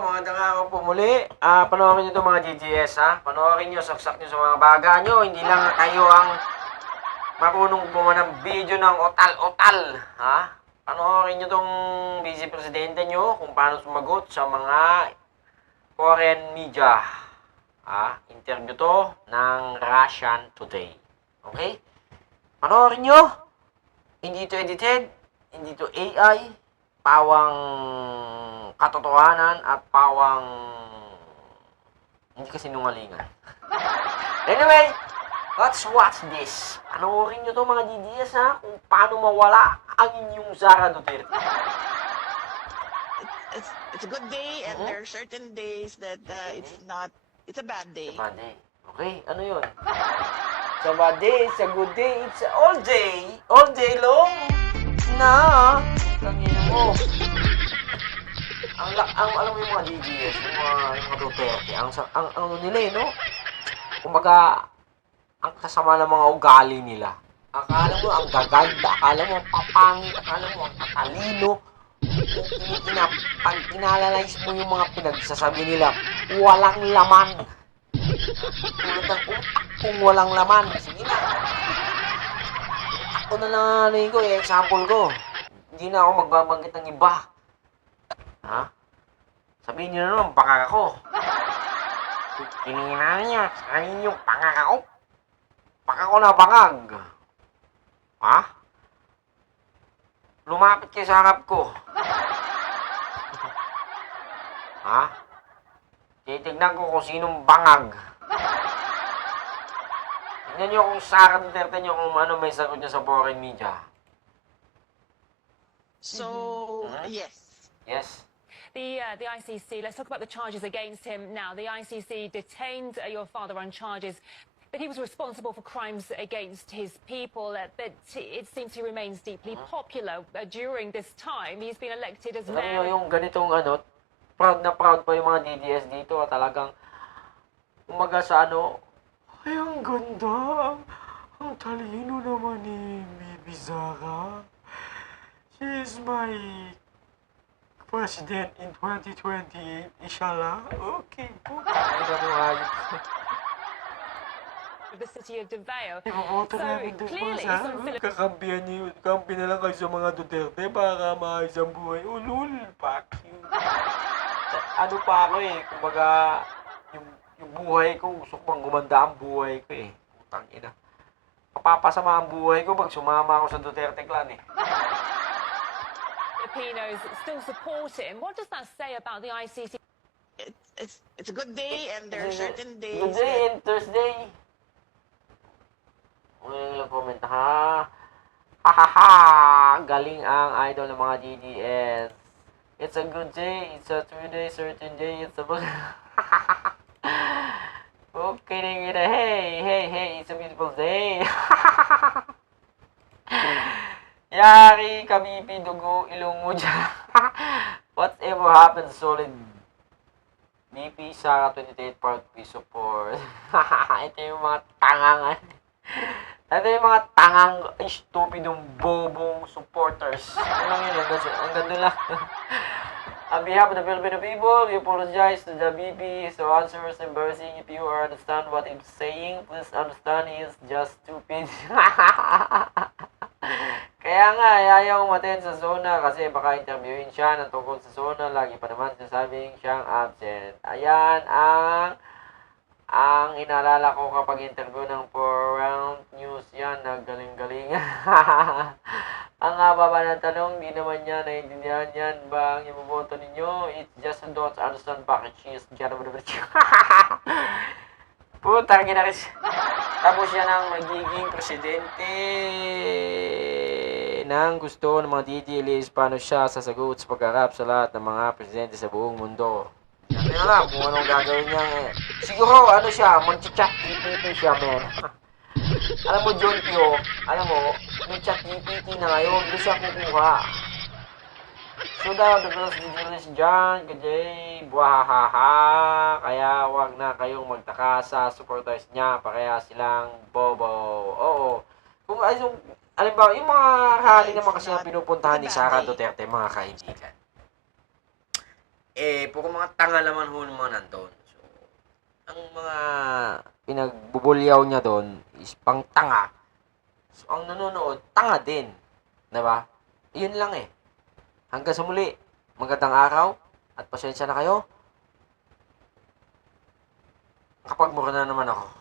magandang araw po muli. Panoorin nyo itong mga GGS, ha? Panoorin nyo, saksak nyo sa mga baga nyo. Hindi lang kayo ang marunong gumawa ng video ng otal-otal, ha? Panoorin nyo itong vice presidente nyo kung paano sumagot sa mga foreign media. Interview to ng Russian Today. Okay? Panoorin nyo. Hindi to edited, hindi to AI, pawang katotohanan at pawang hindi kasinungalingan. Anyway, let's watch this. Panoorin nyo to mga DDS, ha, kung paano mawala ang inyong Sara Duterte. It's a good day, and there are certain days that it's not. It's a bad day. It's a bad day. Okay, ano yun? It's a bad day, it's a good day, it's a all day long. Na, tangin mo. Alam mo yung mga DDS, yung mga Duterte, ang ano nila eh, no? Kumbaga, ang kasama ng mga ugali nila. Akala mo ang gaganda, akala mo ang papangit, akala mo ang katalino. Pag inanalyze mo yung mga pinagsasabi nila, walang laman. Tulad ng utak kung walang laman. Sige na. Ako na lang ko, example ko. Hindi na ako magbabanggit ng iba. Ha? Sabihin nyo na naman, baka ako. Kininginan niya, sabihin yung pangak ako. Baka ako na bangag. Ha? Lumapit kayo sa harap ko. Ha? Titignan ko kung sinong bangag. Tignan nyo kung Sara Duterte nyo kung ano may sagot niya sa foreign media. So yes. Yes. The ICC, let's talk about the charges against him now. The ICC detained your father on charges that he was responsible for crimes against his people, but it seems he remains deeply popular during this time. He's been elected as Alam nyo mayor. yung ganitong ano, proud na proud pa yung mga DDS dito. Talagang umaga sa ano, ay ang ganda, ang talino naman ni Bibi Sara. She is my president in 2028, inshallah. Okay po. Ina mo hayop ko. The city of Davao. Iboboto So, namin doon clearly, sa some Philippines kakampihan niyo. Kampi na lang kayo sa mga Duterte para maayos ang buhay. Ulul, fuck you. Ano pa ako eh, kumbaga, yung buhay ko, gusto ko pang gumanda ang buhay ko eh. Putang ina. Mapapasama ang buhay ko pag sumama ako sa Duterte clan eh. Filipinos still support him. What does that say about the ICC? It's a good day, and there are certain days. Good day and Thursday. Ano lang comment, ha? Ha ha ha! Galing ang idol ng mga DDS. It's a good day, it's a 2-day, certain day, it's a bug. Okay na kita, hey, it's a beautiful day. Yari, kabibi, dugo, ilong mo dyan. Whatever happens, solid. BP, Sara 28 part, we support. Ito yung mga tangangan. Ito yung mga tangang, stupidong, bobong supporters. Ano lang yun, ang ganda lang. On behalf of the Filipino people, we apologize to the BP. So answer is embarrassing. If you understand what I'm saying, please understand he is just stupid. Kaya nga, ayaw umaten sa zona kasi baka interviewin siya ng tungkol sa zona. Lagi pa naman sinasabing siyang absent. Ayan ang inaalala ko kapag interview ng 4-round news yan, nagaling-galing. Ang haba ba ng tanong, di naman niya naiintindihan yan ba ang iboboto ninyo? It's just don't understand bakit she is Putang ina rin. Tapos siya nang magiging presidente ng gusto ng mga DDLs paano siya sasagot sa pagharap sa lahat ng mga presidente sa buong mundo. Hindi na lang kung anong gagawin niya eh. Siguro, ano siya, mag-chat GPT siya, man. Alam mo, John Pio, alam mo, may chat GPT na ngayon, doon siya kukuha. So daw, the girls dyan, kajay, buhahaha, kaya wag na kayong magtaka sa supporters niya, kaya silang bobo. Oo. Kung alimbawa, yung mga rally naman kasi na pinupuntahan ni Sara Duterte, mga kaibigan. puro mga tanga naman ho ng mga nandun. So, ang mga pinagbubulyaw niya doon is pang tanga. So, ang nanonood, tanga din. Diba? Yun lang eh. Hanggang sa muli, magandang araw at pasensya na kayo. Kapag mura na naman ako.